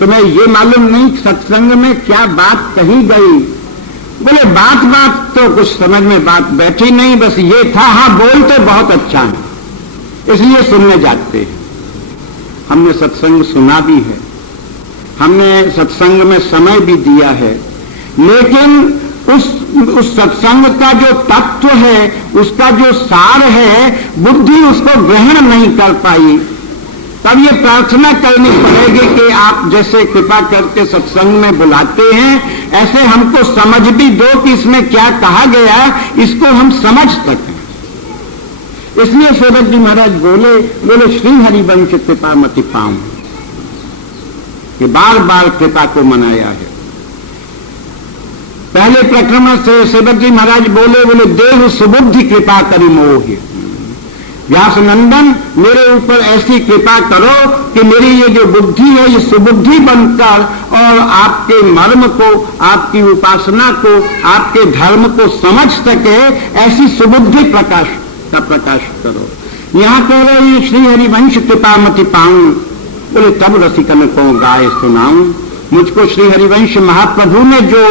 तुम्हें ये मालूम नहीं सत्संग में क्या बात कही गई? बोले बात तो कुछ समझ में बात बैठी नहीं, बस ये था, हाँ बोलते बहुत अच्छा है, इसलिए सुनने जाते हैं। हमने सत्संग सुना भी है, हमने सत्संग में समय भी दिया है, लेकिन उस सत्संग का जो तत्व है, उसका जो सार है, बुद्धि उसको ग्रहण नहीं कर पाई। तब ये प्रार्थना करनी पड़ेगी कि आप जैसे कृपा करके सत्संग में बुलाते हैं, ऐसे हमको समझ भी दो कि इसमें क्या कहा गया, इसको हम समझ सकें। इसलिए सेवक जी महाराज बोले श्री हरिवंश कृपा मति पाऊं, कि बार बार कृपा को मनाया है। पहले प्रक्रम से सेवक जी महाराज बोले देह सुबुद्धि कृपा करी मोह, व्यास नंदन मेरे ऊपर ऐसी कृपा करो कि मेरी ये जो बुद्धि है ये सुबुद्धि बनकर और आपके मर्म को, आपकी उपासना को, आपके धर्म को समझ सके, ऐसी सुबुद्धि का प्रकाश करो। यहां कह रहे हैं श्री हरिवंश कृपा मति पाऊं, बोले तब रसिकन को गाय सुनाऊं। मुझको श्री हरिवंश महाप्रभु ने जो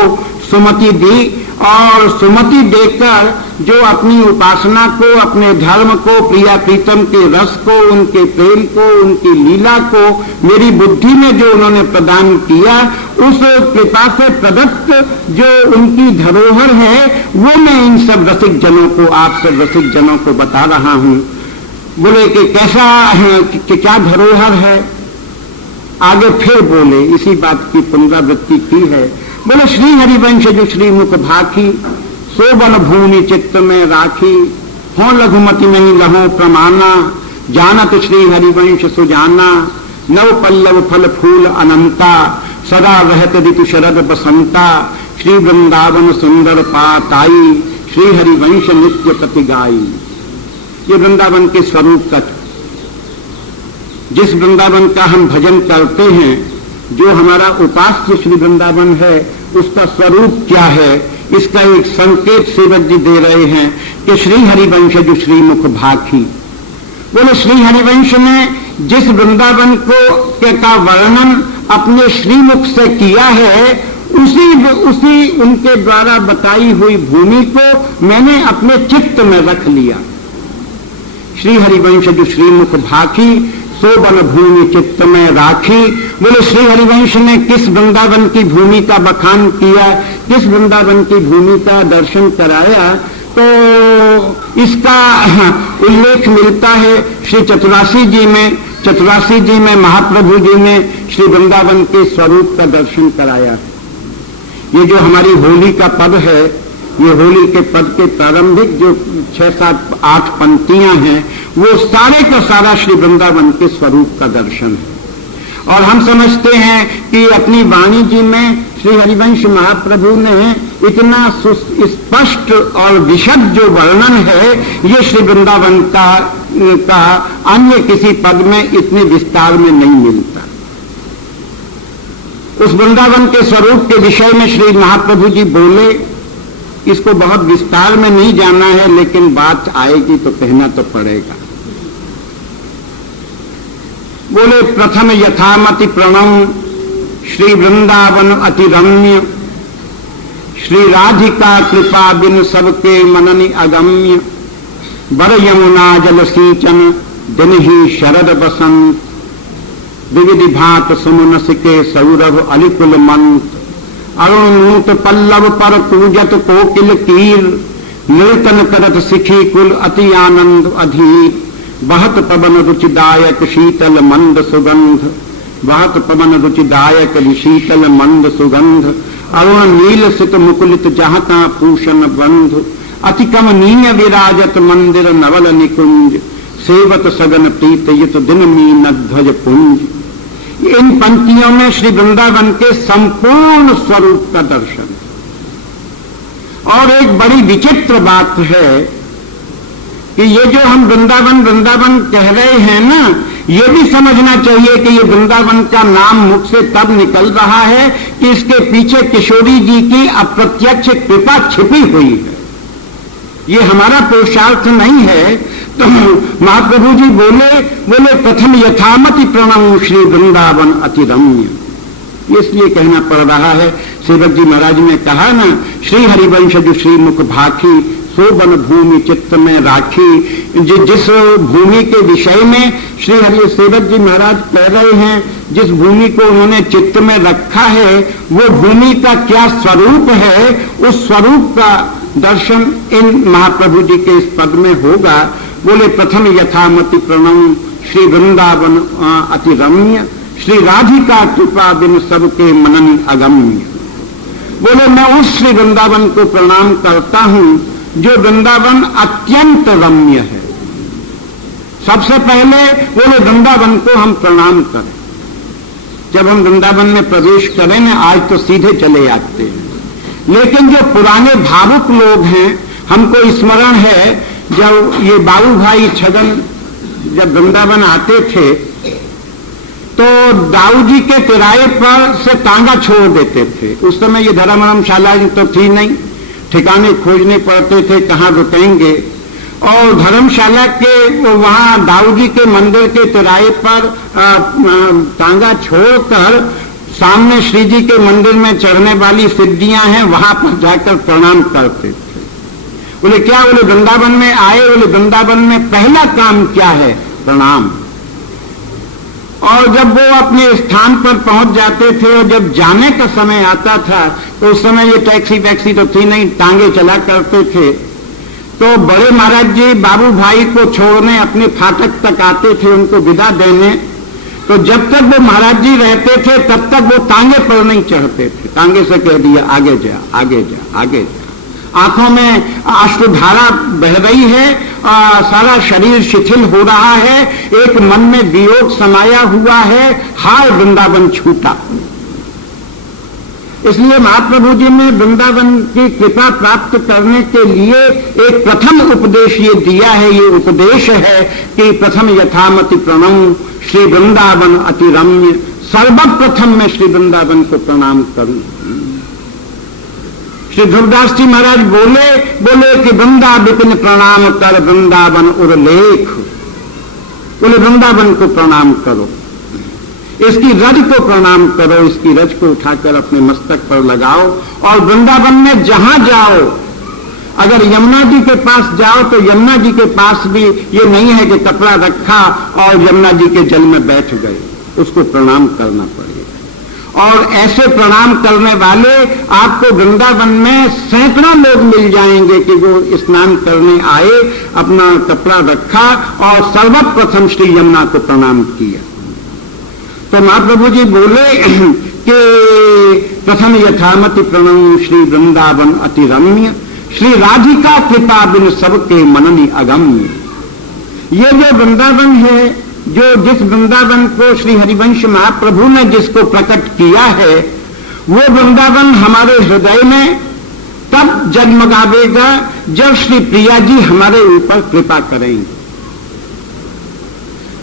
सुमति दी, और सुमति देकर जो अपनी उपासना को, अपने धर्म को, प्रिया प्रीतम के रस को, उनके प्रेम को, उनकी लीला को मेरी बुद्धि में जो उन्होंने प्रदान किया, उस कृपा से प्रदत्त जो उनकी धरोहर है, वो मैं इन सब रसिक जनों को, आप सब रसिक जनों को बता रहा हूं। बोले कि कैसा है, कि क्या धरोहर है? आगे फिर बोले, इसी बात की पुनरावृत्ति की है। बोले श्री हरिवंश जो श्रीमुख भाखी, सो बन भूमि चित्त में राखी, हो लघुमति नहीं लहो प्रमाना, जानत श्री हरिवंश सुजाना, नव पल्लव फल फूल अनंता, सदा रहत ऋतु शरद बसंता, श्री वृंदावन सुंदर पाताई, श्री हरिवंश नित्य प्रति गाई। ये वृंदावन के स्वरूप का, जिस वृंदावन का हम भजन करते हैं, जो हमारा उपास्य श्री वृंदावन है, उसका स्वरूप क्या है, इसका एक संकेत सेवक जी दे रहे हैं कि श्री हरिवंश जो श्रीमुख भाखी। बोले श्री हरिवंश ने जिस वृंदावन का वर्णन अपने श्रीमुख से किया है, उसी उनके द्वारा बताई हुई भूमि को मैंने अपने चित्त में रख लिया। श्री हरिवंश जो श्रीमुख भाखी, सो बन भूमि चित्त में राखी। बोले श्री हरिवंश ने किस वृंदावन की भूमि का बखान किया, किस वृंदावन की भूमि का दर्शन कराया, तो इसका उल्लेख मिलता है श्री चतुरासी जी में महाप्रभु जी ने श्री वृंदावन के स्वरूप का दर्शन कराया। ये जो हमारी होली का पद है, ये होली के पद के प्रारंभिक जो 6, 7, 8 पंक्तियां हैं, वो सारे का सारा श्री वृंदावन के स्वरूप का दर्शन है। और हम समझते हैं कि अपनी वाणी जी में श्री हरिवंश महाप्रभु ने इतना स्पष्ट और विशद जो वर्णन है, ये श्री वृंदावन का अन्य किसी पद में इतने विस्तार में नहीं मिलता। उस वृंदावन के स्वरूप के विषय में श्री महाप्रभु जी बोले, इसको बहुत विस्तार में नहीं जाना है, लेकिन बात आएगी तो कहना तो पड़ेगा। बोले प्रथम यथामति प्रणम, श्री वृंदावन अति रम्य, श्री राधिका कृपा बिन सबके मननि अगम्य, बर यमुना जल सींचन दिन ही शरद बसंत, विविधि भात सुमन सिके सौरभ अलिकुल मंत, अरुणूत पल्लव पर पूजत कोकिल कीर, नृतन करत सिखी कुल अति आनंद अधीर, बहत पवन रुचिदायक शीतल मंद सुगंध, बहत पवन रुचिदायक शीतल मंद सुगंध, अरुण नील सित मुकुलित जहता पूषण बंध, अति कमनीय विराजत मंदिर नवल निकुंज, सेवत सगन प्रीत युत दिन मीन ध्वज पुंज। इन पंक्तियों में श्री वृंदावन के संपूर्ण स्वरूप का दर्शन। और एक बड़ी विचित्र बात है कि ये जो हम वृंदावन कह रहे हैं ना, ये भी समझना चाहिए कि ये वृंदावन का नाम मुख से तब निकल रहा है कि इसके पीछे किशोरी जी की अप्रत्यक्ष कृपा छिपी हुई है। ये हमारा पुरुषार्थ नहीं है, तो महाप्रभु जी बोले प्रथम यथामति प्रणम श्री वृंदावन अति रम्य। इसलिए कहना पड़ रहा है, सेवक जी महाराज ने कहा ना, श्री हरिवंश जो श्रीमुख भाखी सो वन भूमि चित्त में राखी। जिस भूमि के विषय में श्री हरि सेवक जी महाराज कह रहे हैं, जिस भूमि को उन्होंने चित्त में रखा है, वो भूमि का क्या स्वरूप है, उस स्वरूप का दर्शन इन महाप्रभु जी के इस पद में होगा। बोले प्रथम यथामति प्रणम श्री वृंदावन अति रम्य, श्री राधिका कृपा बिन सबके मनन अगम्य। बोले मैं उस श्री वृंदावन को प्रणाम करता हूं जो वृंदावन अत्यंत रम्य है। सबसे पहले बोले वृंदावन को हम प्रणाम करें। जब हम वृंदावन में प्रवेश करें ना, आज तो सीधे चले आते हैं, लेकिन जो पुराने भावुक लोग हैं, हमको स्मरण है जब ये बाबू भाई छगन जब वृंदावन आते थे तो दाऊ जी के किराए पर से तांगा छोड़ देते थे। उस समय ये धर्मशाला तो थी नहीं, ठिकाने खोजने पड़ते थे कहाँ रुकेंगे, और धर्मशाला के वहां दाऊ जी के मंदिर के किराए पर तांगा छोड़कर सामने श्री जी के मंदिर में चढ़ने वाली सिद्धियां हैं, वहां पर जाकर प्रणाम करते थे। बोले क्या? बोले वृंदावन में आए, बोले वृंदावन में पहला काम क्या है? प्रणाम। और जब वो अपने स्थान पर पहुंच जाते थे और जब जाने का समय आता था तो उस समय ये टैक्सी वैक्सी तो थी नहीं, टांगे चला करते थे। तो बड़े महाराज जी बाबू भाई को छोड़ने अपने फाटक तक आते थे, उनको विदा देने। तो जब तक वो महाराज जी रहते थे तब तक वो तांगे पर नहीं चढ़ते थे। तांगे से कह दिया आगे जा, आगे जा, आगे जा। आंखों में अश्रुधारा बह रही है, सारा शरीर शिथिल हो रहा है, एक मन में वियोग समाया हुआ है, हाय वृंदावन छूटा। इसलिए महाप्रभु जी ने वृंदावन की कृपा प्राप्त करने के लिए एक प्रथम उपदेश ये दिया है। ये उपदेश है कि प्रथम यथामति प्रणम श्री वृंदावन अति रम्य। सर्वप्रथम मैं श्री वृंदावन को प्रणाम करूं। श्री ध्रुवदास जी महाराज बोले कि वृंदा विपिन प्रणाम कर वृंदावन उर्लेख। बोले वृंदावन को प्रणाम करो, इसकी रज को प्रणाम करो, इसकी रज को उठाकर अपने मस्तक पर लगाओ। और वृंदावन में जहां जाओ, अगर यमुना जी के पास जाओ तो यमुना जी के पास भी ये नहीं है कि कपड़ा रखा और यमुना जी के जल में बैठ गए, उसको प्रणाम करना पड़ेगा। और ऐसे प्रणाम करने वाले आपको वृंदावन में सैकड़ों लोग मिल जाएंगे कि वो स्नान करने आए, अपना कपड़ा रखा और सर्वप्रथम श्री यमुना को प्रणाम किया। तो महाप्रभु जी बोले कि प्रथम यथामति प्रणम श्री वृंदावन अति रम्य, श्री राधिका कृपा बिन सबके मननी अगम्य। ये जो वृंदावन है, जो जिस वृंदावन को श्री हरिवंश महाप्रभु ने जिसको प्रकट किया है, वो वृंदावन हमारे हृदय में तब जगमगावेगा जब श्री प्रिया जी हमारे ऊपर कृपा करेंगे।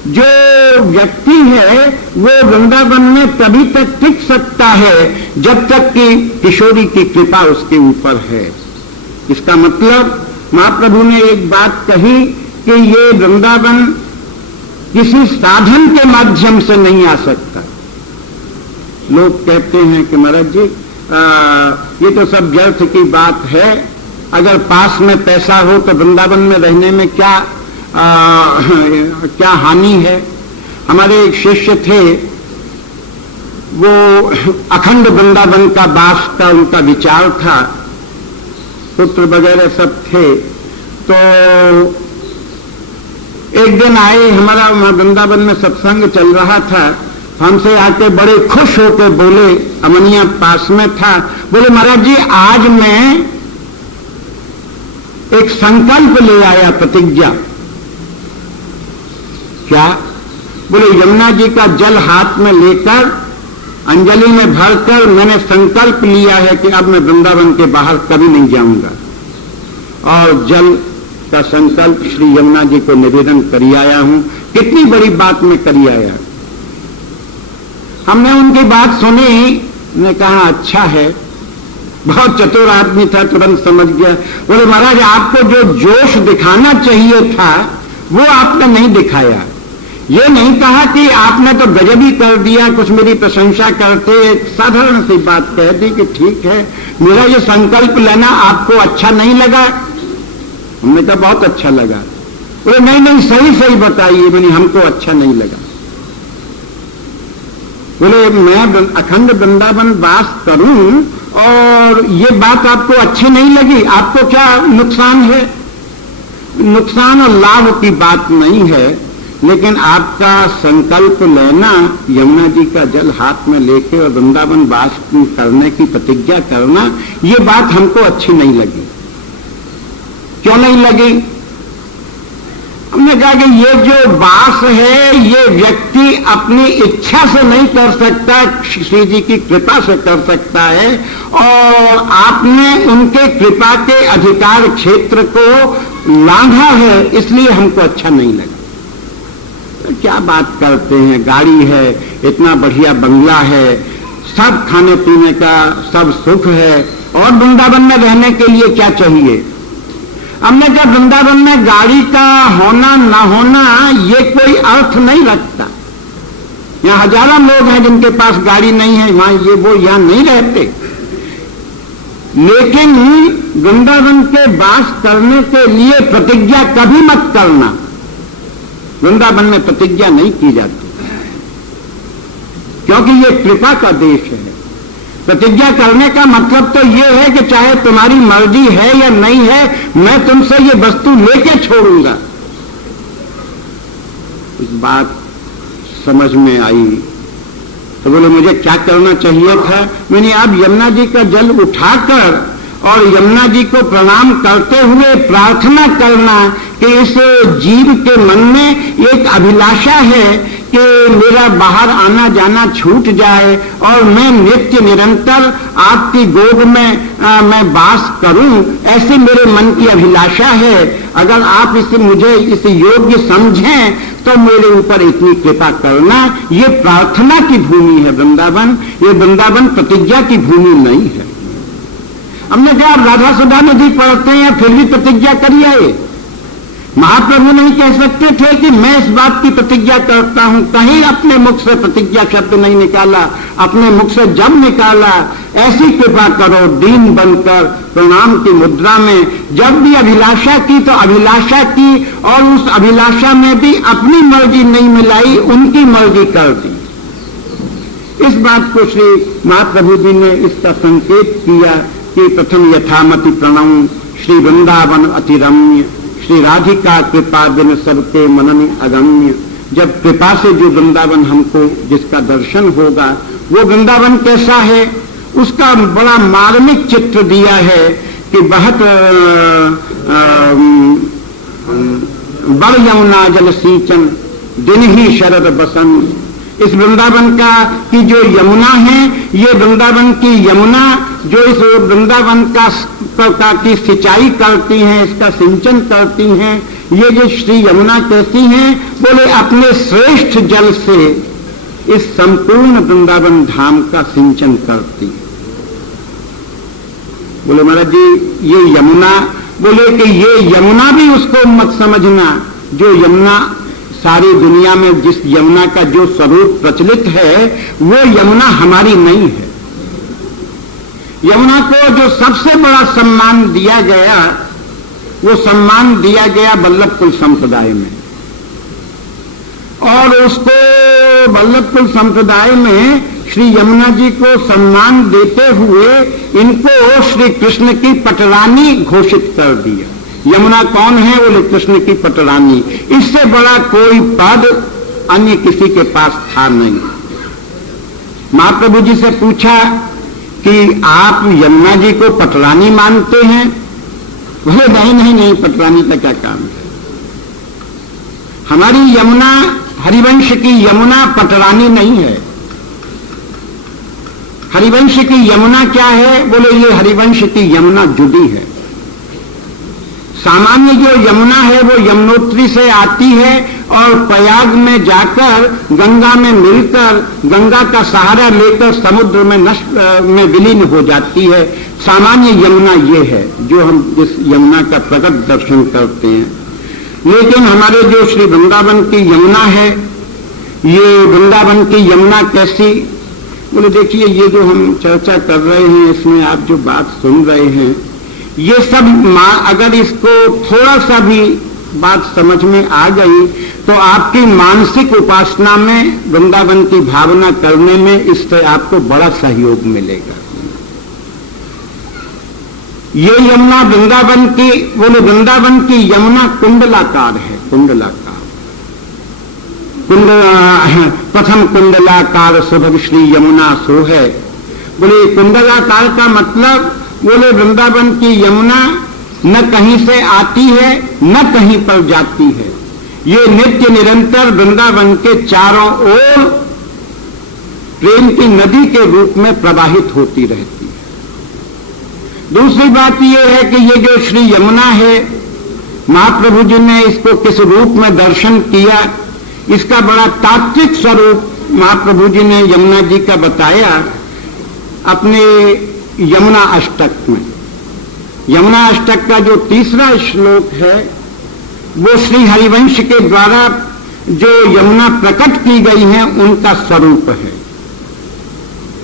जो व्यक्ति है वो वृंदावन में तभी तक टिक सकता है जब तक कि किशोरी की कृपा उसके ऊपर है। इसका मतलब महाप्रभु ने एक बात कही कि ये वृंदावन किसी साधन के माध्यम से नहीं आ सकता। लोग कहते हैं कि महाराज जी ये तो सब व्यर्थ की बात है, अगर पास में पैसा हो तो वृंदावन में रहने में क्या हानि है। हमारे एक शिष्य थे, वो अखंड वृंदावन का वास का उनका विचार था, पुत्र वगैरह सब थे। तो एक दिन आए, हमारा वृंदावन में सत्संग चल रहा था, हमसे आके बड़े खुश होकर बोले, अमनिया पास में था, बोले महाराज जी आज मैं एक संकल्प ले आया, प्रतिज्ञा। क्या? बोले यमुना जी का जल हाथ में लेकर अंजलि में भरकर मैंने संकल्प लिया है कि अब मैं वृंदावन के बाहर कभी नहीं जाऊंगा, और जल का संकल्प श्री यमुना जी को निवेदन करी आया हूं। कितनी बड़ी बात में करी आया। हमने उनकी बात सुनी, ने कहा अच्छा है, बहुत चतुर आदमी था, तुरंत समझ गया। बोले महाराज आपको जो जोश दिखाना चाहिए था वो आपने नहीं दिखाया। ये नहीं कहा कि आपने तो गजब ही कर दिया, कुछ मेरी प्रशंसा करते, साधारण सी बात कह दी कि ठीक है, मेरा ये संकल्प लेना आपको अच्छा नहीं लगा। हमने कहा बहुत अच्छा लगा। बोले नहीं नहीं, सही सही बताइए। मैंने हमको अच्छा नहीं लगा। बोले मैं अखंड वृंदावन वास करूं और ये बात आपको अच्छी नहीं लगी, आपको क्या नुकसान है? नुकसान और लाभ की बात नहीं है, लेकिन आपका संकल्प लेना, यमुना जी का जल हाथ में लेके और वृंदावन वास करने की प्रतिज्ञा करना, ये बात हमको अच्छी नहीं लगी। क्यों नहीं लगी? हमने कहा कि ये जो वास है ये व्यक्ति अपनी इच्छा से नहीं कर सकता, श्री जी की कृपा से कर सकता है, और आपने उनके कृपा के अधिकार क्षेत्र को लांघा है, इसलिए हमको अच्छा नहीं लगा। तो क्या बात करते हैं, गाड़ी है, इतना बढ़िया बंगला है, सब खाने पीने का सब सुख है, और वृंदावन में रहने के लिए क्या चाहिए? हमने कहा वृंदावन में गाड़ी का होना ना होना ये कोई अर्थ नहीं रखता। यहां हजारों लोग हैं जिनके पास गाड़ी नहीं है, वहां ये वो यहां नहीं रहते, लेकिन वृंदावन के वास करने के लिए प्रतिज्ञा कभी मत करना। वृंदावन में प्रतिज्ञा नहीं की जाती, क्योंकि ये कृपा का देश है। प्रतिज्ञा करने का मतलब तो ये है कि चाहे तुम्हारी मर्जी है या नहीं है, मैं तुमसे ये वस्तु लेके छोड़ूंगा। इस बात समझ में आई तो बोले मुझे क्या करना चाहिए था? मैंने आप यमुना जी का जल उठाकर और यमुना जी को प्रणाम करते हुए प्रार्थना करना कि इस जीव के मन में एक अभिलाषा है कि मेरा बाहर आना जाना छूट जाए और मैं नित्य निरंतर आपकी गोद में मैं वास करूं, ऐसी मेरे मन की अभिलाषा है। अगर आप इसे मुझे इस योग्य समझें तो मेरे ऊपर इतनी कृपा करना। ये प्रार्थना की भूमि है वृंदावन, ये वृंदावन प्रतिज्ञा की भूमि नहीं है। हमने कहा आप राधा सुधा नदी पढ़ते हैं, फिर भी प्रतिज्ञा करिए आए। महाप्रभु नहीं कह सकते थे कि मैं इस बात की प्रतिज्ञा करता हूं? कहीं अपने मुख से प्रतिज्ञा शब्द नहीं निकाला, अपने मुख से जब निकाला ऐसी कृपा करो दीन बनकर प्रणाम की मुद्रा में। जब भी अभिलाषा की तो अभिलाषा की, और उस अभिलाषा में भी अपनी मर्जी नहीं मिलाई, उनकी मर्जी कर दी। इस बात को श्री महाप्रभु जी ने इसका संकेत किया कि प्रथम यथामति प्रणव श्री वृंदावन अतिरम्य, श्री राधिका कृपा बिन सबके मनन अगम्य। जब कृपा से जो वृंदावन हमको जिसका दर्शन होगा, वो वृंदावन कैसा है उसका बड़ा मार्मिक चित्र दिया है कि बहुत बड़ यमुना जल सींचन दिन ही शरद बसंत। इस वृंदावन का की जो यमुना है, ये वृंदावन की यमुना जो इस वृंदावन का की सिंचाई करती हैं, इसका सिंचन करती हैं, ये जो श्री यमुना कहती हैं, बोले अपने श्रेष्ठ जल से इस संपूर्ण वृंदावन धाम का सिंचन करती है। बोले महाराज जी ये यमुना, बोले कि ये यमुना भी उसको मत समझना जो यमुना सारी दुनिया में जिस यमुना का जो स्वरूप प्रचलित है वो यमुना हमारी नहीं है। यमुना को जो सबसे बड़ा सम्मान दिया गया, वो सम्मान दिया गया वल्लभकुल संप्रदाय में, और उसको वल्लभकुल संप्रदाय में श्री यमुना जी को सम्मान देते हुए इनको श्री कृष्ण की पटरानी घोषित कर दिया। यमुना कौन है? बोले कृष्ण की पटरानी। इससे बड़ा कोई पद अन्य किसी के पास था नहीं। महाप्रभु जी से पूछा कि आप यमुना जी को पटरानी मानते हैं? बोले नहीं नहीं नहीं, पटरानी का क्या काम है। हमारी यमुना हरिवंश की यमुना पटरानी नहीं है। हरिवंश की यमुना क्या है? बोले ये हरिवंश की यमुना जुदी है। सामान्य जो यमुना है वो यमुनोत्री से आती है और प्रयाग में जाकर गंगा में मिलकर गंगा का सहारा लेकर समुद्र में में विलीन हो जाती है। सामान्य यमुना ये है जो हम इस यमुना का प्रकट दर्शन करते हैं। लेकिन हमारे जो श्री वृंदावन की यमुना है, ये वृंदावन की यमुना कैसी? बोले देखिए, ये जो हम चर्चा कर रहे हैं, इसमें आप जो बात सुन रहे हैं, ये सब अगर इसको थोड़ा सा भी बात समझ में आ गई तो आपकी मानसिक उपासना में, वृंदावन की भावना करने में इससे आपको बड़ा सहयोग मिलेगा। ये यमुना वृंदावन की, बोले वृंदावन की यमुना कुंडलाकार है, कुंडलाकार, प्रथम कुंडलाकार सुभग श्री यमुना सो है। बोले कुंडलाकार का मतलब, बोले वृंदावन की यमुना न कहीं से आती है न कहीं पर जाती है, ये नित्य निरंतर वृंदावन के चारों ओर प्रेम की नदी के रूप में प्रवाहित होती रहती है। दूसरी बात यह है कि ये जो श्री यमुना है, महाप्रभु जी ने इसको किस रूप में दर्शन किया, इसका बड़ा तात्विक स्वरूप महाप्रभु जी ने यमुना जी का बताया अपने यमुना अष्टक में। यमुना अष्टक का जो तीसरा श्लोक है, वो श्री हरिवंश के द्वारा जो यमुना प्रकट की गई है उनका स्वरूप है।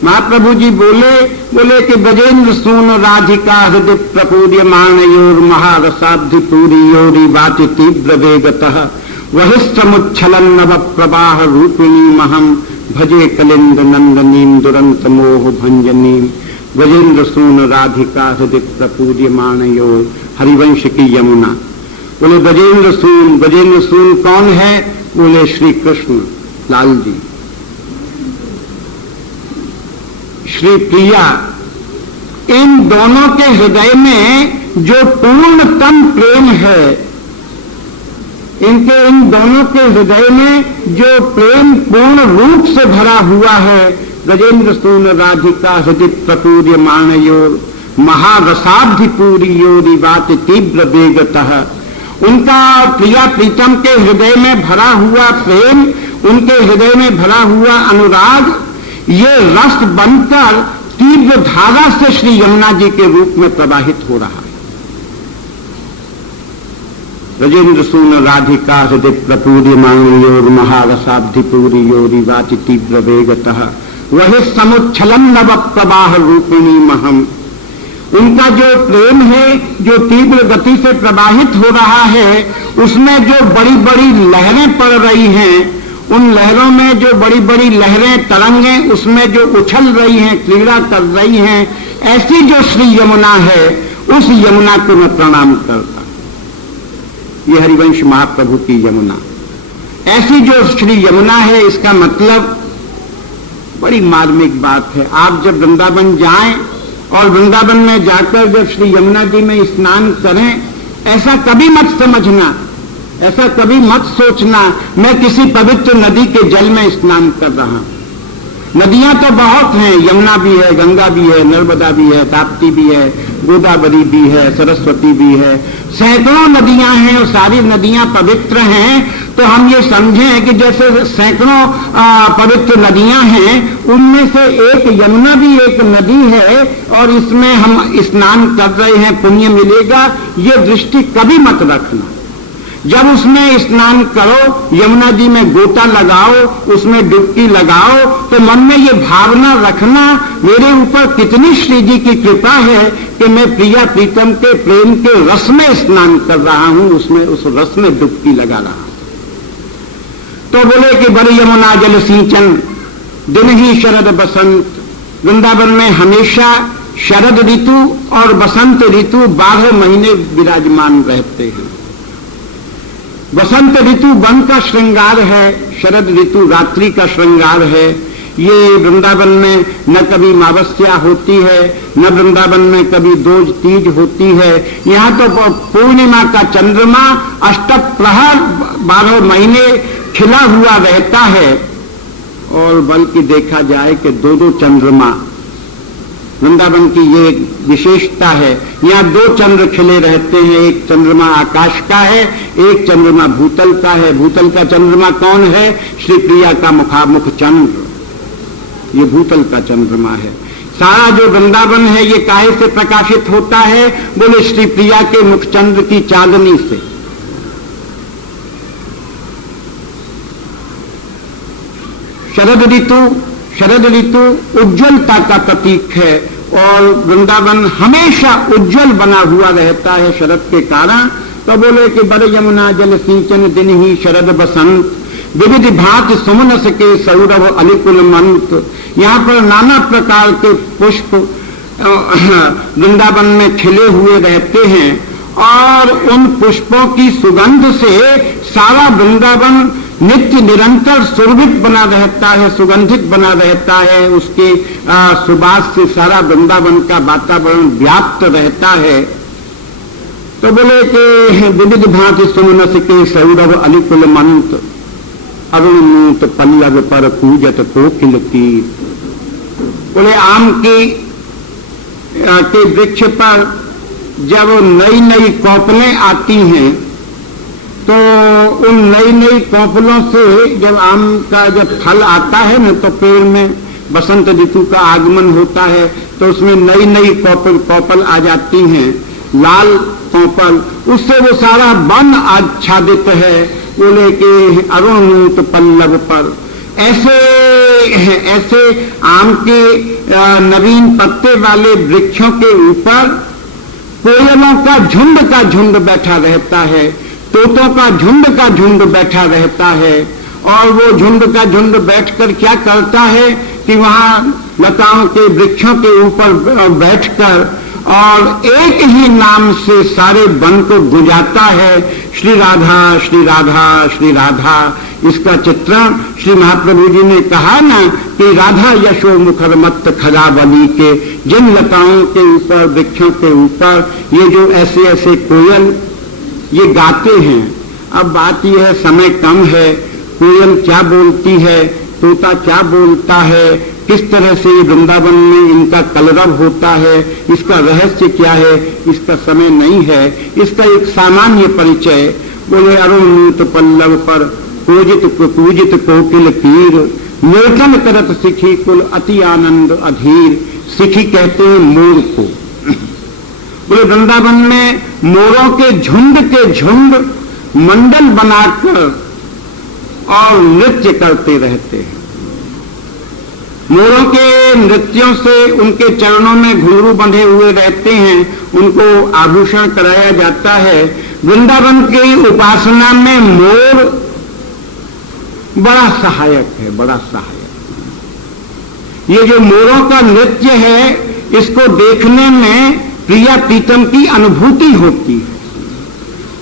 महाप्रभु जी बोले कि ब्रजेंद्र सून राधिका हृदय प्रपूर्यमाण योर महारसाब्धि पूरी योरी वाति तीव्र वेगतः वहिष्ठमुच्छलन नव प्रवाह रूपिणी महम भजे कलिंद नंदनीम दुरंत मोह भंजनीम। ब्रजेंद्र सून राधिका हृदय प्रपूर्यमाण योर, हरिवंश की यमुना। बोले ब्रजेंद्र सून कौन है? बोले श्री कृष्ण लाल जी। श्री प्रिया, इन दोनों के हृदय में जो पूर्णतम प्रेम है, इन दोनों के हृदय में जो प्रेम पूर्ण रूप से भरा हुआ है, गजेंद्र सून राधिका हृदय प्रपूर्यमाण योर महारसाब्धि पूरी योरी वात तीव्र वेगतः। उनका प्रिया प्रीतम के हृदय में भरा हुआ प्रेम, उनके हृदय में भरा हुआ अनुराग, ये रस बनकर तीव्र धारा से श्री यमुना जी के रूप में प्रवाहित हो रहा है। ब्रजेंद्र सून राधिका हृदय प्रपूर्यमाण योर महारसाब्धि पूरी योरी वाति तीव्र वेगतः वही समुच्छलन नव प्रवाह रूपिणी महम। उनका जो प्रेम है, जो तीव्र गति से प्रवाहित हो रहा है, उसमें जो बड़ी बड़ी लहरें पड़ रही हैं, उन लहरों में जो बड़ी बड़ी लहरें, तरंगें उसमें जो उछल रही हैं, क्रीड़ा कर रही हैं, ऐसी जो श्री यमुना है, उस यमुना को मैं प्रणाम करता। ये हरिवंश महाप्रभु की यमुना, ऐसी जो श्री यमुना है, इसका मतलब बड़ी मार्मिक बात है। आप जब वृंदावन जाएं और वृंदावन में जाकर जब श्री यमुना जी में स्नान करें, ऐसा कभी मत समझना, ऐसा कभी मत सोचना मैं किसी पवित्र नदी के जल में स्नान कर रहा हूं। नदियां तो बहुत हैं, यमुना भी है, गंगा भी है, नर्मदा भी है, ताप्ती भी है, गोदावरी भी है, सरस्वती भी है, सैकड़ों नदियां हैं और सारी नदियां पवित्र हैं। तो हम ये समझें कि जैसे सैकड़ों पवित्र नदियां हैं, उनमें से एक यमुना भी एक नदी है और इसमें हम स्नान कर रहे हैं, पुण्य मिलेगा, ये दृष्टि कभी मत रखना। जब उसमें स्नान करो, यमुना जी में गोता लगाओ, उसमें डुबकी लगाओ, तो मन में ये भावना रखना, मेरे ऊपर कितनी श्री जी की कृपा है कि मैं प्रिया प्रीतम के प्रेम के रस में स्नान कर रहा हूं, उसमें उस रस में डुबकी लगा रहा हूं। तो बोले कि बड़ी यमुना जल सिंचन दिन ही शरद बसंत। वृंदावन में हमेशा शरद ऋतु और बसंत ऋतु 12 महीने विराजमान रहते हैं। बसंत ऋतु वन का श्रृंगार है, शरद ऋतु रात्रि का श्रृंगार है। ये वृंदावन में न कभी अमावस्या होती है, न वृंदावन में कभी दोज तीज होती है। यहाँ तो पूर्णिमा का चंद्रमा अष्टक प्रहर 12 महीने खिला हुआ रहता है। और बल्कि देखा जाए कि दो चंद्रमा, वृंदावन की ये विशेषता है, यहाँ 2 चंद्र खिले रहते हैं। एक चंद्रमा आकाश का है, एक चंद्रमा भूतल का है। भूतल का चंद्रमा कौन है? श्री प्रिया का मुखामुख चंद्र, ये भूतल का चंद्रमा है। सारा जो वृंदावन है ये काहे से प्रकाशित होता है? बोले श्री प्रिया के मुख चंद्र की चांदनी से। शरद ऋतु उज्ज्वलता का प्रतीक है और वृंदावन हमेशा उज्जवल बना हुआ रहता है शरद के कारण। तो बोले कि बर यमुना जल सिंचन दिन ही शरद बसंत, विविध भांति सुमनस के सौरभ अलिकुल मंत। यहाँ पर नाना प्रकार के पुष्प वृंदावन में खिले हुए रहते हैं और उन पुष्पों की सुगंध से सारा वृंदावन नित्य निरंतर सुरभित बना रहता है, सुगंधित बना रहता है। उसके सुबास से सारा वृंदावन का वातावरण व्याप्त रहता है। तो बोले कि विविध भांति सुमनस के सौरभ अलिकुल मंत, अरुण मूत पल्लव पर पूजत कोकिल की। बोले आम के वृक्ष पर जब नई नई कोपलें आती हैं तो उन नई नई कोपलों से जब आम का जब फल आता है न तो पेड़ में बसंत ऋतु का आगमन होता है तो उसमें नई नई कोपल आ जाती हैं, लाल कोपल, उससे वो सारा वन आच्छादित है। बोले कि अरुणूत पल्लव पर ऐसे आम के नवीन पत्ते वाले वृक्षों के ऊपर कोयलों का झुंड बैठा रहता है, तोतों का झुंड बैठा रहता है। और वो झुंड का झुंड बैठकर क्या करता है कि वहां लताओं के वृक्षों के ऊपर बैठकर और एक ही नाम से सारे वन को गुंजाता है, श्री राधा श्री राधा श्री राधा। इसका चित्रण श्री महाप्रभु जी ने कहा ना कि राधा यशो मुखर मत खगावली के, जिन लताओं के ऊपर वृक्षों के ऊपर ये जो ऐसे ऐसे कोयल ये गाते हैं। अब बात यह है समय कम है, कोयल क्या बोलती है, तोता क्या बोलता है, किस तरह से वृंदावन में इनका कलरव होता है, इसका रहस्य क्या है, इसका समय नहीं है। इसका एक सामान्य परिचय बोले अरुणूत पल्लव पर पूजित कोकिल कीर, निर्जन करत सिखी कुल अति आनंद अधीर। सिखी कहते हैं मोर को। बोले वृंदावन में मोरों के झुंड मंडल बनाकर और नृत्य करते रहते हैं। मोरों के नृत्यों से उनके चरणों में घुंघरू बंधे हुए रहते हैं, उनको आभूषण कराया जाता है। वृंदावन की उपासना में मोर बड़ा सहायक है, बड़ा सहायक। ये जो मोरों का नृत्य है इसको देखने में प्रिया प्रीतम की अनुभूति होती है।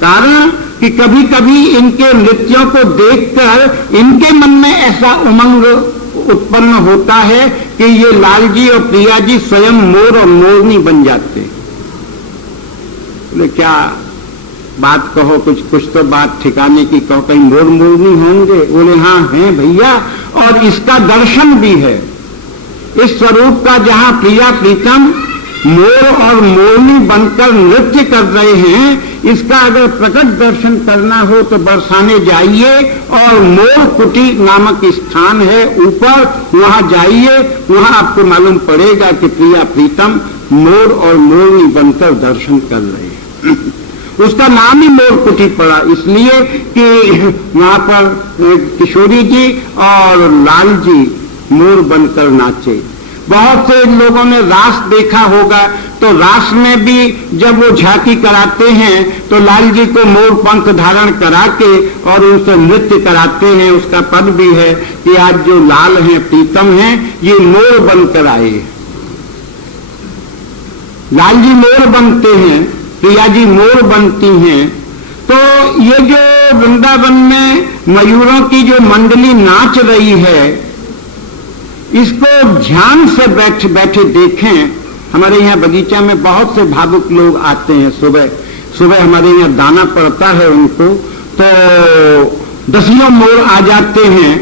कारण कि कभी कभी इनके नृत्यों को देखकर इनके मन में ऐसा उमंग उत्पन्न होता है कि ये लाल जी और प्रिया जी स्वयं मोर और मोरनी बन जाते। बोले क्या बात कहो, कुछ तो बात ठिकाने की कहो, कहीं मोर मोरनी होंगे? बोले हाँ हैं भैया, और इसका दर्शन भी है। इस स्वरूप का जहां प्रिया प्रीतम मोर और मोरनी बनकर नृत्य कर रहे हैं, इसका अगर प्रकट दर्शन करना हो तो बरसाने जाइए और मोर कुटी नामक स्थान है ऊपर, वहां जाइए, वहां आपको मालूम पड़ेगा कि प्रिया प्रीतम मोर और मोरनी बनकर दर्शन कर रहे हैं। उसका नाम ही मोर कुटी पड़ा इसलिए कि वहां पर किशोरी जी और लाल जी मोर बनकर नाचे। बहुत से लोगों ने रास देखा होगा, तो रास में भी जब वो झांकी कराते हैं तो लाल जी को मोर पंख धारण करा के और उनसे नृत्य कराते हैं। उसका पद भी है कि आज जो लाल हैं प्रीतम हैं ये मोर बनकर आए। लाल जी मोर बनते हैं, प्रिया जी मोर बनती हैं। तो ये जो वृंदावन में मयूरों की जो मंडली नाच रही है, इसको ध्यान से बैठे देखें। हमारे यहाँ बगीचा में बहुत से भावुक लोग आते हैं। सुबह हमारे यहाँ दाना पड़ता है उनको, तो दसियों मोर आ जाते हैं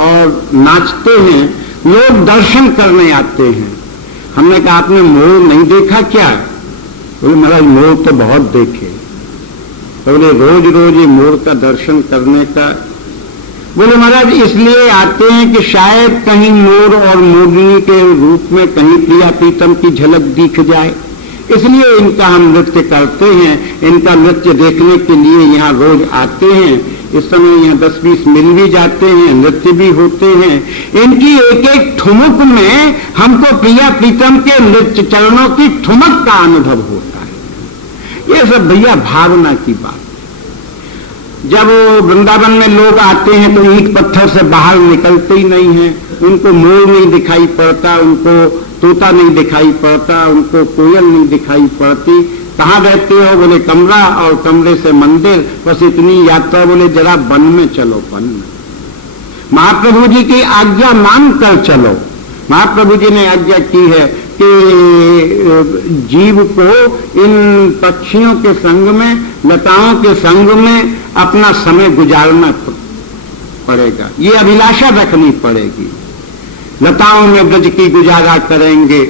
और नाचते हैं। लोग दर्शन करने आते हैं। हमने कहा आपने मोर नहीं देखा क्या? बोले महाराज मोर तो बहुत देखे। बोले रोज रोज ये मोर का दर्शन करने का? बोले महाराज इसलिए आते हैं कि शायद कहीं मोर और मोरनी के रूप में कहीं प्रिया प्रीतम की झलक दिख जाए। इसलिए इनका हम नृत्य करते हैं, इनका नृत्य देखने के लिए यहाँ रोज आते हैं। इस समय यहाँ 10-20 मिल भी जाते हैं, नृत्य भी होते हैं। इनकी एक एक ठुमक में हमको प्रिया प्रीतम के नृत्य चरणों की ठुमक का अनुभव होता है। ये सब भैया भावना की बात। जब वृंदावन में लोग आते हैं तो ईंट पत्थर से बाहर निकलते ही नहीं हैं। उनको मोर नहीं दिखाई पड़ता, उनको तोता नहीं दिखाई पड़ता, उनको कोयल नहीं दिखाई पड़ती। कहाँ रहते हो? बोले कमरा, और कमरे से मंदिर, बस इतनी यात्रा। बोले जरा वन में चलो, वन में महाप्रभु जी की आज्ञा मान कर चलो। महाप्रभु जी ने आज्ञा की है कि जीव को इन पक्षियों के संग में, लताओं के संग में अपना समय गुजारना पड़ेगा। ये अभिलाषा रखनी पड़ेगी। लताओं में ब्रज की गुजारा करेंगे,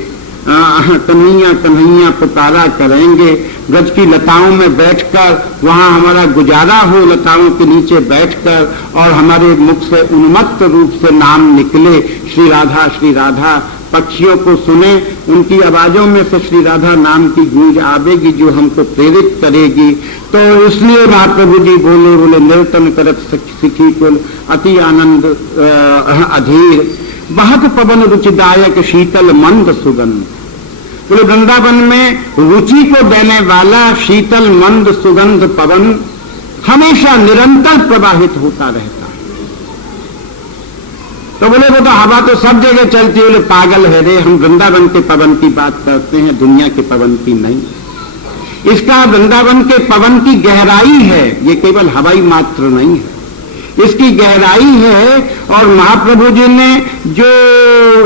कन्हैया कन्हैया पुकारा करेंगे। ब्रज की लताओं में बैठकर वहां हमारा गुजारा हो, लताओं के नीचे बैठकर, और हमारे मुख से उन्मत्त रूप से नाम निकले, श्री राधा श्री राधा। पक्षियों को सुने, उनकी आवाजों में से श्री राधा नाम की गूंज आवेगी जो हमको प्रेरित करेगी। तो इसलिए महाप्रभु जी बोले निर्तन करत सिखी कुल अति आनंद अधीर, बहुत पवन रुचिदायक शीतल मंद सुगंध। बोले वृंदावन में रुचि को देने वाला शीतल मंद सुगंध पवन हमेशा निरंतर प्रवाहित होता रहता है। तो बोले वो तो हवा तो सब जगह चलती है। बोले पागल है रे, हम वृंदावन के पवन की बात करते हैं, दुनिया के पवन की नहीं। इसका वृंदावन के पवन की गहराई है, ये केवल हवाई मात्र नहीं है, इसकी गहराई है। और महाप्रभु जी ने जो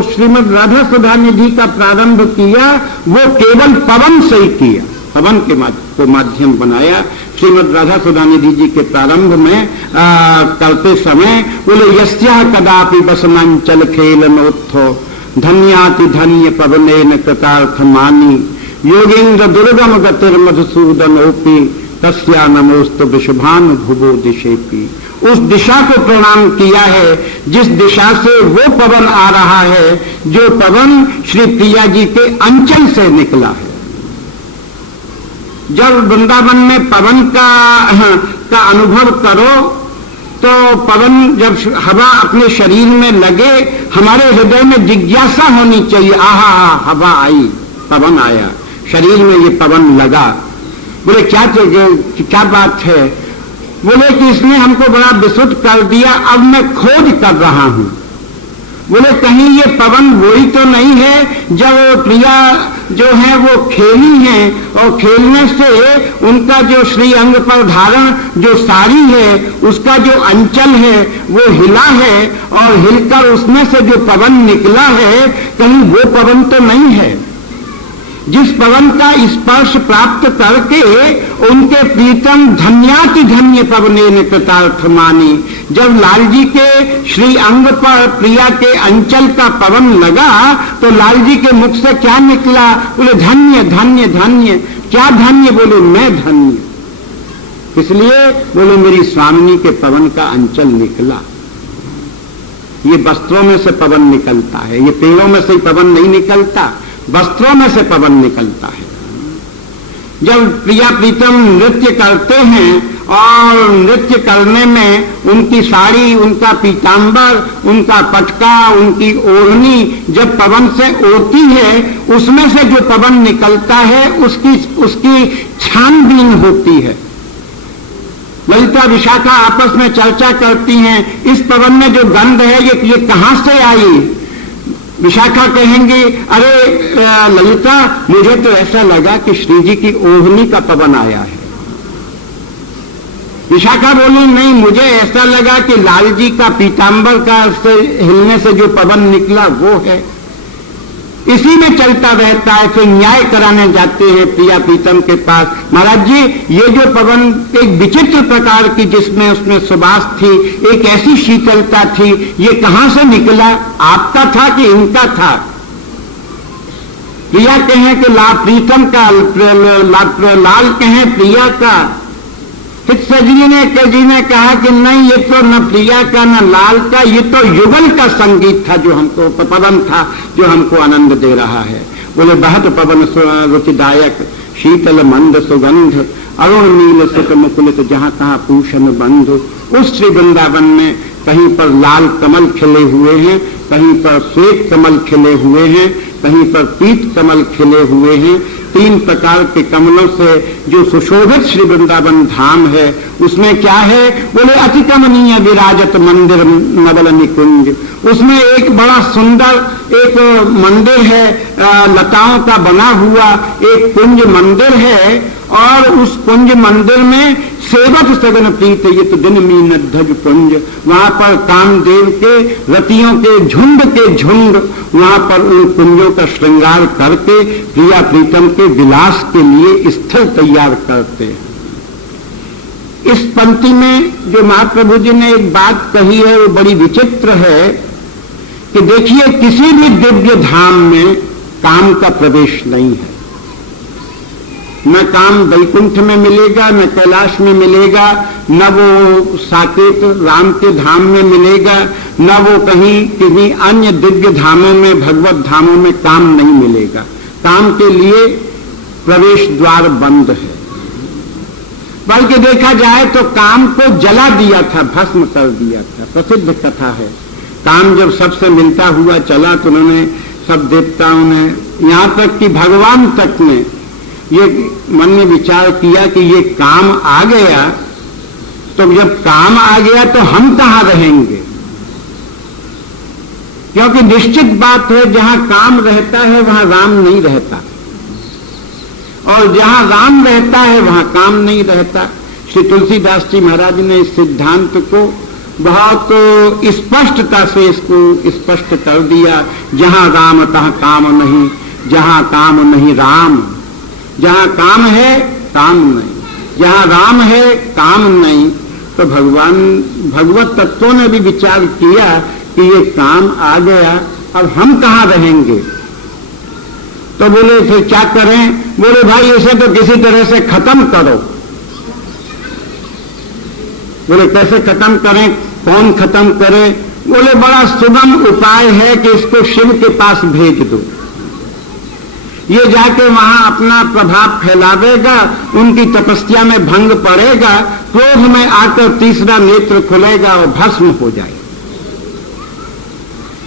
श्रीमद् राधा सुधा निधि का प्रारंभ किया वो केवल पवन से ही किया, पवन के को माध्यम बनाया। श्रीमद् राधा सुधा निधि जी के प्रारंभ में करते समय बोले यस्या कदापि बसमंचल खेलनोत्थो धन्याति धन्य पवनेन कृतार्थ मानी योगेन्द्र दुर्गम गतिर मधुसूदनोपि तस्या नमोस्तु विशुभान भुवो दिशेपि। उस दिशा को प्रणाम किया है जिस दिशा से वो पवन आ रहा है जो पवन श्री प्रिया जी के अंचल से निकला है। जब वृंदावन में पवन का अनुभव करो तो पवन जब हवा अपने शरीर में लगे, हमारे हृदय में जिज्ञासा होनी चाहिए, आहा हवा आई, पवन आया, शरीर में ये पवन लगा। बोले क्या बात है? बोले कि इसने हमको बड़ा विशुद्ध कर दिया, अब मैं खोज कर रहा हूं। बोले कहीं ये पवन वही तो नहीं है जब प्रिया जो है वो खेली हैं और खेलने से उनका जो श्री अंग पर धारण जो साड़ी है उसका जो अंचल है वो हिला है, और हिलकर उसमें से जो पवन निकला है कहीं वो पवन तो नहीं है। जिस पवन का स्पर्श प्राप्त करके उनके प्रीतम धन्याति धन्य पवनेन कृतार्थ मानी। जब लाल जी के श्री अंग पर प्रिया के अंचल का पवन लगा तो लाल जी के मुख से क्या निकला? बोले धन्य धन्य धन्य। क्या धन्य? बोले मैं धन्य। इसलिए बोले मेरी स्वामिनी के पवन का अंचल निकला। ये वस्त्रों में से पवन निकलता है, ये पेड़ों में से पवन नहीं निकलता, वस्त्रों में से पवन निकलता है। जब प्रिया प्रीतम नृत्य करते हैं और नृत्य करने में उनकी साड़ी, उनका पीतांबर, उनका पटका, उनकी ओढ़नी जब पवन से ओढ़ती है उसमें से जो पवन निकलता है उसकी छानबीन होती है। ललिता विशाखा आपस में चर्चा करती हैं, इस पवन में जो गंध है ये कहां से आई? विशाखा कहेंगी, अरे ललिता मुझे तो ऐसा लगा कि श्री जी की ओढ़नी का पवन आया है। विशाखा बोली नहीं, मुझे ऐसा लगा कि लाल जी का पीतांबर का से हिलने से जो पवन निकला वो है। इसी में चलता रहता है। फिर न्याय कराने जाते हैं प्रिया प्रीतम के पास, महाराज जी ये जो पवन एक विचित्र प्रकार की जिसमें उसमें सुबास थी, एक ऐसी शीतलता थी, ये कहां से निकला? आपका था कि इनका था? प्रिया कहें कि प्रीतम का, लाल कहें प्रिया का। सजी ने कहा कि नहीं, ये तो न प्रिया का न लाल का, ये तो युगल का संगीत था जो हमको, पवन था जो हमको आनंद दे रहा है। बोले बहत पवन रुचिदायक शीतल मंद सुगंध अरुण नील सुत मुकुलित जहां कहां पूषण बंध। उस श्री वृंदावन में कहीं पर लाल कमल खिले हुए हैं, कहीं पर श्वेत कमल खिले हुए हैं, कहीं पर पीत कमल खिले हुए हैं। 3 प्रकार के कमलों से जो सुशोभित श्री वृंदावन धाम है उसमें क्या है? बोले अति कमनीय विराजत मंदिर नवल निकुंज। उसमें एक बड़ा सुंदर एक मंदिर है, लताओं का बना हुआ एक कुंज मंदिर है, और उस कुंज मंदिर में सेवक सगन प्रीत ये तो दिन मीन ध्वज कुंज। वहां पर कामदेव के रतियों के झुंड वहां पर उन कुंजों का श्रृंगार करके प्रिया प्रीतम के विलास के लिए स्थल तैयार करते हैं। इस पंक्ति में जो महाप्रभु जी ने एक बात कही है वो बड़ी विचित्र है कि देखिए किसी भी दिव्य धाम में काम का प्रवेश नहीं है। न काम वैकुंठ में मिलेगा, न कैलाश में मिलेगा, न वो साकेत राम के धाम में मिलेगा, न वो कहीं किसी अन्य दिव्य धामों में भगवत धामों में काम नहीं मिलेगा। काम के लिए प्रवेश द्वार बंद है। बल्कि देखा जाए तो काम को जला दिया था, भस्म कर दिया था। प्रसिद्ध कथा है, काम जब सबसे मिलता हुआ चला तो उन्होंने सब देवताओं ने, यहां तक कि भगवान तक ने ये मन में विचार किया कि ये काम आ गया तो जब काम आ गया तो हम कहां रहेंगे? क्योंकि निश्चित बात है जहां काम रहता है वहां राम नहीं रहता, और जहां राम रहता है वहां काम नहीं रहता। श्री तुलसीदास जी महाराज ने इस सिद्धांत को बहुत स्पष्टता से इसको स्पष्ट कर दिया। जहां राम तहां काम नहीं, जहां काम नहीं राम। जहां काम है काम नहीं, जहां राम है काम नहीं। तो भगवान भगवत तत्वों ने भी विचार किया कि ये काम आ गया, अब हम कहां रहेंगे? तो बोले फिर क्या करें? बोले भाई इसे तो किसी तरह से खत्म करो। बोले कैसे खत्म करें? कौन खत्म करे? बोले बड़ा सुगम उपाय है कि इसको शिव के पास भेज दो, ये जाके वहां अपना प्रभाव फैलावेगा, उनकी तपस्या में भंग पड़ेगा, क्रोध में आकर तीसरा नेत्र खुलेगा और भस्म हो जाएगा।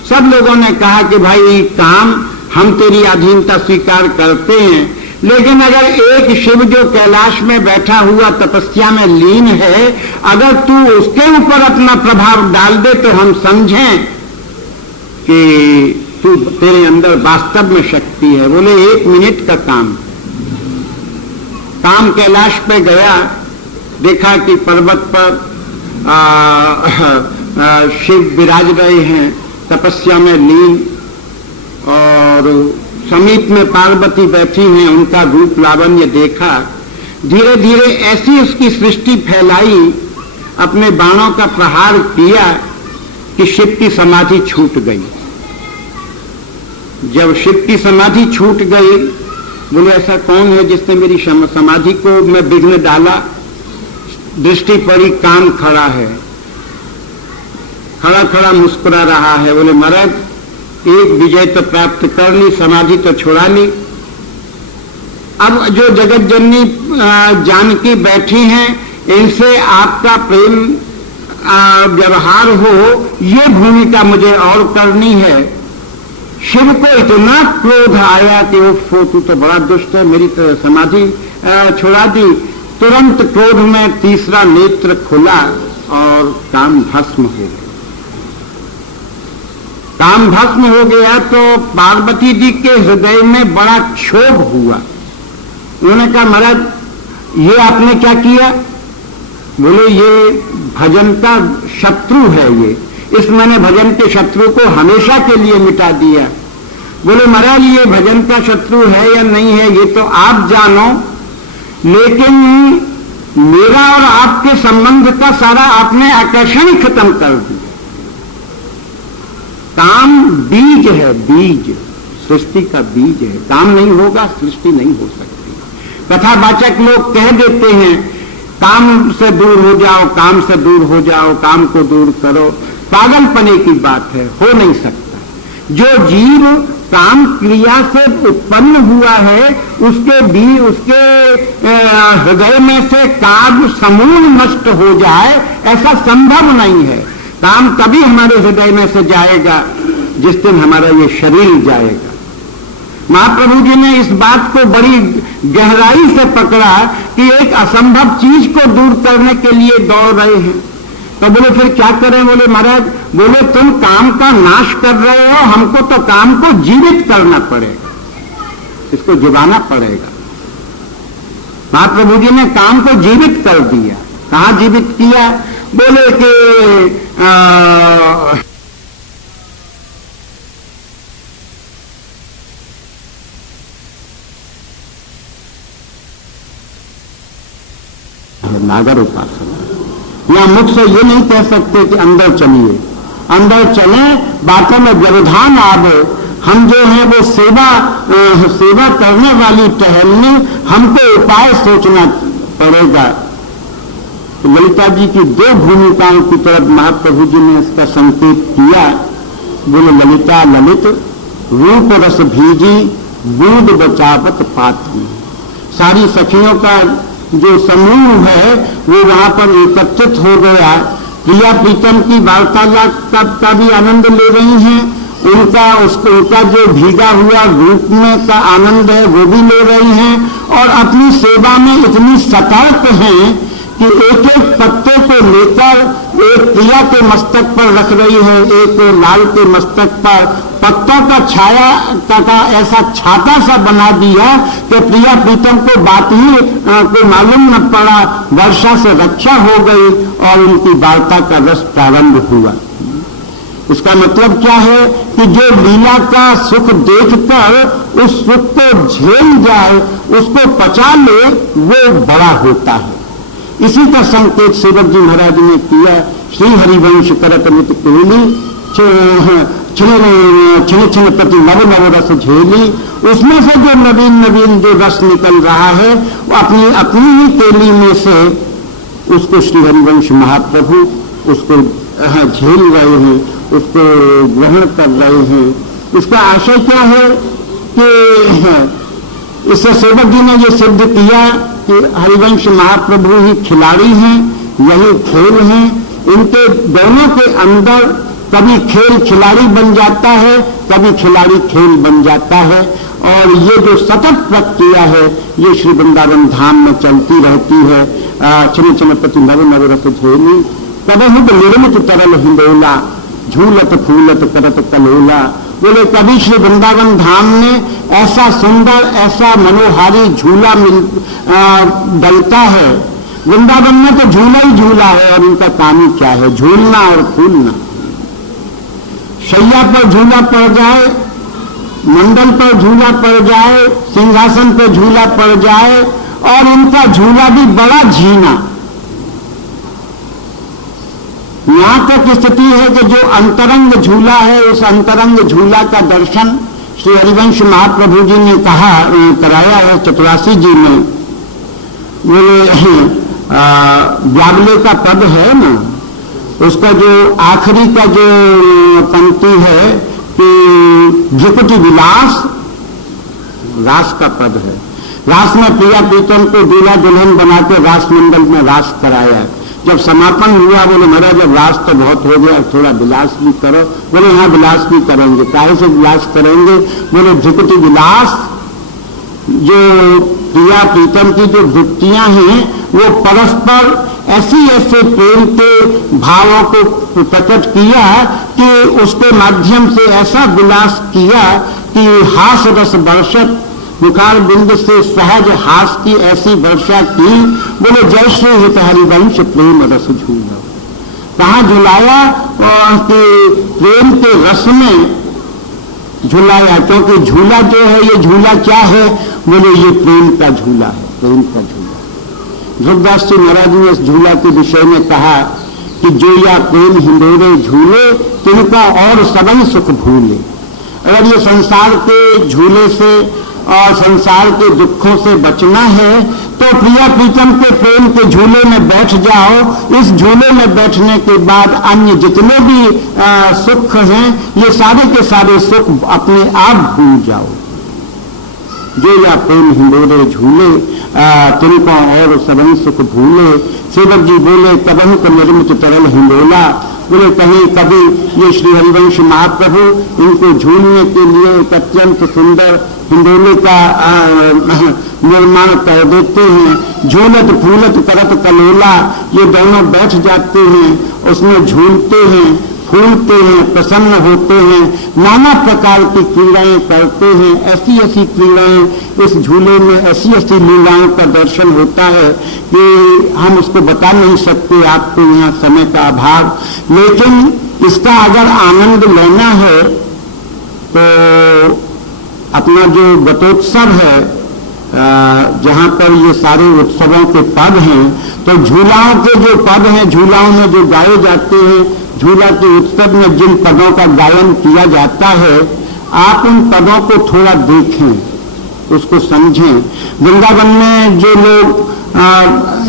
सब लोगों ने कहा कि भाई काम हम तेरी अधीनता स्वीकार करते हैं, लेकिन अगर एक शिव जो कैलाश में बैठा हुआ तपस्या में लीन है, अगर तू उसके ऊपर अपना प्रभाव डाल दे तो हम समझें कि तू तेरे अंदर वास्तव में शक्ति है। बोले 1 मिनट का काम कैलाश पे गया, देखा कि पर्वत पर शिव विराज रहे हैं तपस्या में लीन, और समीप में पार्वती बैठी हैं, उनका रूप लावण्य देखा। धीरे धीरे ऐसी उसकी सृष्टि फैलाई, अपने बाणों का प्रहार किया कि शिव की समाधि छूट गई। जब शिव की समाधि छूट गई, बोले ऐसा कौन है जिसने मेरी समाधि को मैं विघ्न डाला? दृष्टि पड़ी, काम खड़ा है, खड़ा खड़ा मुस्कुरा रहा है। बोले महाराज एक विजय तो प्राप्त कर ली, समाधि तो छुड़ा ली, अब जो जगत जननी जानकी बैठी हैं इनसे आपका प्रेम व्यवहार हो, ये भूमिका मुझे और करनी है। शिव को इतना क्रोध आया कि वो तू तो बड़ा दुष्ट है, मेरी तो समाधि छुड़ा दी। तुरंत क्रोध में तीसरा नेत्र खुला और काम भस्म हो गया। काम भस्म हो गया तो पार्वती जी के हृदय में बड़ा क्षोभ हुआ। उन्होंने कहा महाराज ये आपने क्या किया? बोले ये भजन का शत्रु है, ये इस मैंने भजन के शत्रु को हमेशा के लिए मिटा दिया। बोले महाराज ये भजन का शत्रु है या नहीं है ये तो आप जानो, लेकिन मेरा और आपके संबंध का सारा आपने आकर्षण ही खत्म कर दिया। काम बीज है, बीज सृष्टि का बीज है। काम नहीं होगा सृष्टि नहीं हो सकती। कथावाचक लोग कह देते हैं काम से दूर हो जाओ, काम से दूर हो जाओ, काम को दूर करो। पागलपने की बात है, हो नहीं सकता। जो जीव काम क्रिया से उत्पन्न हुआ है, उसके भी उसके हृदय में से काम समूल नष्ट हो जाए, ऐसा संभव नहीं है। काम कभी हमारे हृदय में से जाएगा जिस दिन हमारा ये शरीर जाएगा। महाप्रभु जी ने इस बात को बड़ी गहराई से पकड़ा कि एक असंभव चीज को दूर करने के लिए दौड़ रहे हैं। तो बोले फिर क्या करें? बोले महाराज, बोले तुम काम का नाश कर रहे हो, हमको तो काम को जीवित करना पड़ेगा, इसको जीवाना पड़ेगा। महाप्रभु जी ने काम को जीवित कर दिया। कहां जीवित किया? बोले कि नागर उपासना। या मुख से ये नहीं कह सकते कि अंदर चलिए, अंदर चले, बातों में व्यवधान आवे। हम जो है वो सेवा करने वाली टहलने, हमको उपाय सोचना पड़ेगा। तो ललिता जी की दो भूमिकाओं की तरफ महाप्रभु जी ने इसका संकेत किया। बोले ललिता ललित रूप रस भीजी बूंद बचावत पाती। सारी सखियों का जो समूह है वो वहां पर एकत्रित हो गया। प्रिया प्रीतम की वार्तालाप का भी आनंद ले रही हैं, उनका जो भीगा हुआ रूप में का आनंद है वो भी ले रही हैं, और अपनी सेवा में इतनी सतर्क हैं कि एक एक पत्ते को लेकर एक प्रिया के मस्तक पर रख रही है, एक लाल के मस्तक पर पत्तों का छाया का ऐसा छाता सा बना दिया कि प्रिया प्रीतम को बात ही को मालूम न पड़ा। वर्षा से रक्षा हो गई और उनकी वार्ता का रस प्रारंभ हुआ। उसका मतलब क्या है कि जो लीला का सुख देखकर उस सुख को झेल जाए, उसको पचा ले, वो बड़ा होता है। इसी का संकेत सेवक जी महाराज ने किया। श्री हरिवंश करत नित केली छिन छिन प्रति नव नव रस झेली। उसमें से जो नवीन नवीन जो रस निकल रहा है वो अपनी ही केली में से उसको श्री हरिवंश महाप्रभु उसको झेल रहे हैं, उसको ग्रहण कर रहे हैं। इसका आशय क्या है कि इससे सेवक जी ने ये सिद्ध किया कि हरिवंश महाप्रभु ही खिलाड़ी हैं, यही खेल हैं। इनके दोनों के अंदर कभी खेल खिलाड़ी बन जाता है, कभी खिलाड़ी खेल बन जाता है। और ये जो सतत प्रक्रिया है ये श्री वृंदावन धाम में चलती रहती है। छिन छिन प्रति नव नव रस झेली कदहुद निर्मित तरल हिंडोला झूलत फूलत करत कलोला। बोले कभी श्री वृंदावन धाम ने ऐसा सुंदर, ऐसा मनोहारी झूला डलता है। वृंदावन में तो झूला ही झूला है और इनका काम ही क्या है? झूलना और फूलना। शैया पर झूला पड़ जाए, मंडल पर झूला पड़ जाए, सिंहासन पर झूला पड़ जाए, और इनका झूला भी बड़ा झीना। यहां तक स्थिति है कि जो अंतरंग झूला है, उस अंतरंग झूला का दर्शन श्री हरिवंश महाप्रभु जी ने कराया है चतुरासी जी में। व्यावले का पद है ना, उसका जो आखिरी का जो पंक्ति है कि भ्रिकुटी विलास, रास का पद है। रास में प्रिया प्रीतम को दूल्हा दुल्हन बना के रास मंडल में रास कराया। जब समापन हुआ बोले महाराज जब रास तो बहुत हो गया, थोड़ा विलास भी करो। बोले हाँ विलास भी करेंगे। काहे से विलास करेंगे? बोले भ्रिकुटी विलास, जो प्रिया प्रीतम की जो वृत्तियां हैं वो परस्पर ऐसे प्रेम के भावों को प्रकट किया कि उसके माध्यम से ऐसा विलास किया कि हास रस वर्षक मुखार बिंद से सहज हास की ऐसी वर्षा की। बोले जय श्री हित हरिवंश प्रेम रस झूला। कहाँ झुलाया? कि प्रेम के रस में झुलाया। क्योंकि झूला जो है ये झूला क्या है? बोले ये प्रेम का झूला है, प्रेम का झूला। ध्रुवदास जी महाराज ने इस झूला के विषय में कहा कि जो या प्रेम हिंडोरे झूले तिनका और सबई सुख भूले। अगर ये संसार के झूले से और संसार के दुखों से बचना है तो प्रिया प्रीतम के प्रेम के झूले में बैठ जाओ। इस झूले में बैठने के बाद अन्य जितने भी सुख हैं ये सारे के सारे सुख अपने आप भूल जाओ। जो या प्रेम हिंडोरे झूले तुमको और सबही सुख भूले। सेवक जी बोले तबही को निर्मित तरल हिंडोला। बोले कहीं कभी ये श्री हरिवंश महाप्रभु इनको झूलने के लिए एक अत्यंत सुंदर हिंडोले का निर्माण कर देते हैं। झूलत फूलत करत कलोला, ये दोनों बैठ जाते हैं, उसमें झूलते हैं, फूलते हैं, प्रसन्न होते हैं, नाना प्रकार की क्रीड़ाएं करते हैं। ऐसी ऐसी क्रीड़ाएं इस झूले में, ऐसी ऐसी लीलाओं का दर्शन होता है कि हम उसको बता नहीं सकते, आपको यहाँ समय का अभाव। लेकिन इसका अगर आनंद लेना है तो अपना जो गतोत्सव है, जहाँ पर ये सारे उत्सवों के पद हैं, तो झूलाओं के जो पद हैं, झूलाओं में जो गाए जाते हैं, झूला के उत्सव में जिन पदों का गायन किया जाता है, आप उन पदों को थोड़ा देखें, उसको समझें। वृंदावन में जो लोग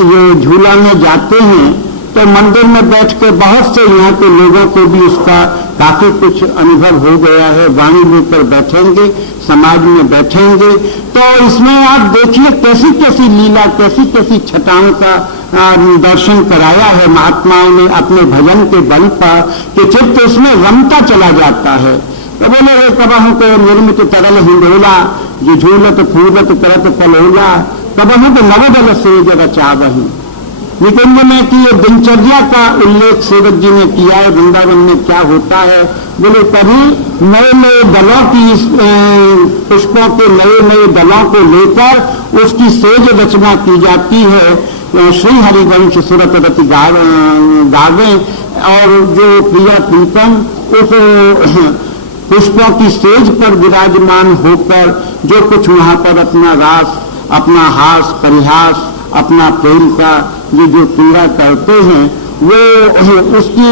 ये झूला में जाते हैं तो मंदिर में बैठकर बहुत से यहाँ के लोगों को भी उसका काफी कुछ अनुभव हो गया है। वाणी लेकर बैठेंगे, समाज में बैठेंगे तो इसमें आप देखिए कैसी कैसी लीला, कैसी कैसी छटाओं का दर्शन कराया है महात्माओं ने अपने भजन के बल पर, कि चित्त उसमें रमता चला जाता है। तो बोले कबहू को निर्मित तरल हिंडोला, जो झूलत फूलत करत कलोला, कबहू को नवदल से जगह चावही। निकुंज में कि ये दिनचर्या का उल्लेख सेवक जी ने किया है, वृंदावन में क्या होता है। बोले कभी नए नए दलों की, पुष्पों के नए नए दलों को लेकर उसकी सेज रचना की जाती है। श्री हरिवंश सुरत रति गावे, और जो प्रिया प्रीतम उस पुष्पों की सेज पर विराजमान होकर जो कुछ वहां पर अपना रास, अपना हास परिहास, अपना प्रेम का ये जो क्रीड़ा करते हैं, वो उसकी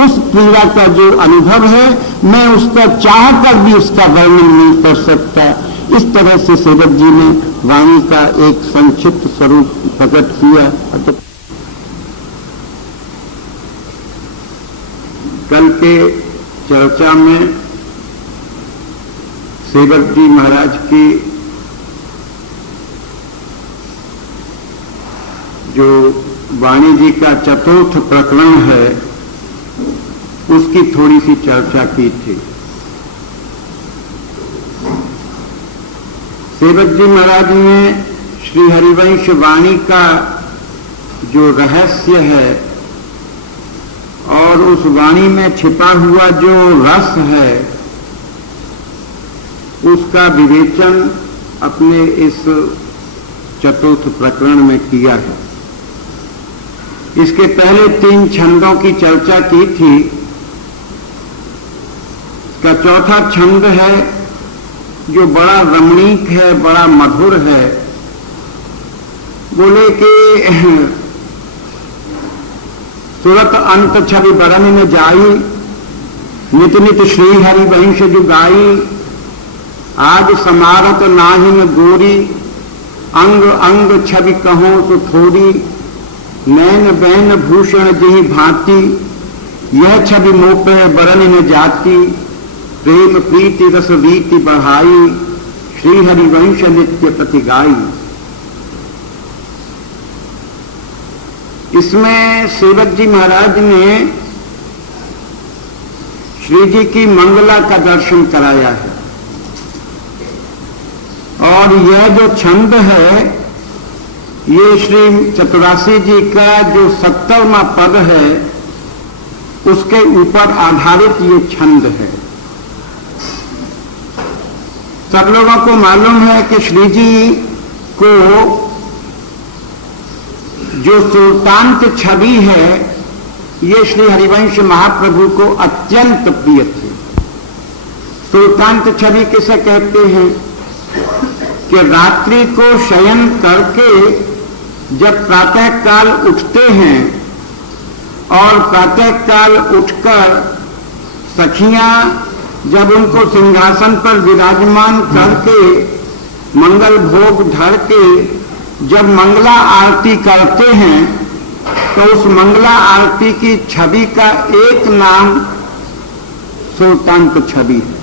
उस क्रीड़ा का जो अनुभव है, मैं उसका चाह कर भी उसका वर्णन नहीं कर सकता। इस तरह से सेवक जी ने वाणी का एक संक्षिप्त स्वरूप प्रकट किया। कल के चर्चा में सेवक जी महाराज की जो वाणी जी का चतुर्थ प्रकरण है उसकी थोड़ी सी चर्चा की थी। सेवक जी महाराज ने श्री हरिवंश वाणी का जो रहस्य है और उस वाणी में छिपा हुआ जो रस है, उसका विवेचन अपने इस चतुर्थ प्रकरण में किया है। इसके पहले 3 छंदों की चर्चा की थी। इसका चौथा छंद है जो बड़ा रमणीक है, बड़ा मधुर है। बोले कि तुरत अंत छवि बरन में जाई, नित नित श्री हरिवंश जो गाई, आज समारत नाहिन गोरी, अंग अंग छवि कहो तो थोड़ी, नैन बैन भूषण जही भांति, यह छवि मोपे बरन न जाती, प्रेम प्रीति रस रीति बढ़ाई, श्री हरिवंश नित्य प्रति गाई। इसमें सेवक जी महाराज ने श्री जी की मंगला का दर्शन कराया है। और यह जो छंद है, ये श्री चतुरासी जी का जो 70वां पद है, उसके ऊपर आधारित ये छंद है। सब लोगों को मालूम है कि श्री जी को जो सुल्तान छवि है, ये श्री हरिवंश महाप्रभु को अत्यंत प्रिय थी। सुल्तान छवि किसे कहते हैं कि रात्रि को शयन करके जब प्रातः काल उठते हैं और प्रातः काल उठकर सखियां जब उनको सिंहासन पर विराजमान करके मंगल भोग धर के जब मंगला आरती करते हैं तो उस मंगला आरती की छवि का एक नाम सुल्तान छवि है।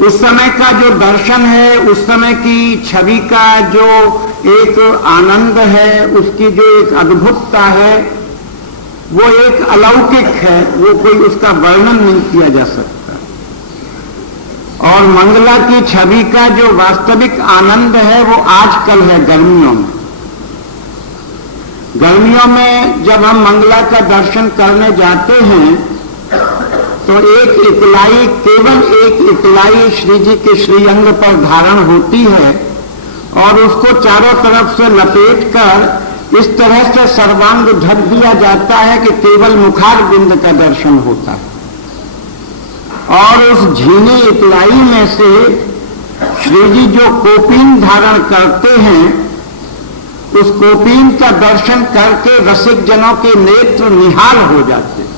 उस समय का जो दर्शन है, उस समय की छवि का जो एक आनंद है, उसकी जो एक अद्भुतता है, वो एक अलौकिक है, वो कोई उसका वर्णन नहीं किया जा सकता। और मंगला की छवि का जो वास्तविक आनंद है वो आजकल है गर्मियों में। गर्मियों में जब हम मंगला का दर्शन करने जाते हैं तो एक इकलाई, केवल एक इकलाई श्री जी के श्रीअंग पर धारण होती है और उसको चारों तरफ से लपेटकर इस तरह से सर्वांग ढक दिया जाता है कि केवल मुखार बिंद का दर्शन होता है। और उस झीनी इकलाई में से श्री जी जो कोपीन धारण करते हैं, उस कोपीन का दर्शन करके रसिक जनों के नेत्र निहाल हो जाते हैं।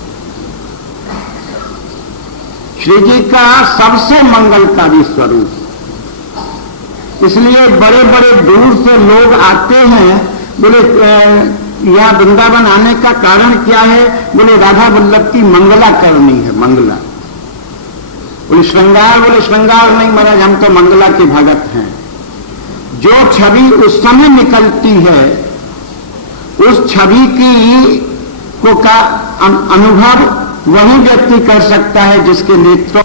श्री जी का सबसे मंगलकारी स्वरूप, इसलिए बड़े बड़े दूर से लोग आते हैं। बोले यहाँ वृंदावन आने का कारण क्या है? बोले राधा वल्लभ की मंगला करनी है, मंगला। बोले श्रृंगार? बोले श्रृंगार नहीं महाराज, हम तो मंगला के भगत हैं। जो छवि उस समय निकलती है, उस छवि की को का अनुभव वही व्यक्ति कर सकता है जिसके नेत्रों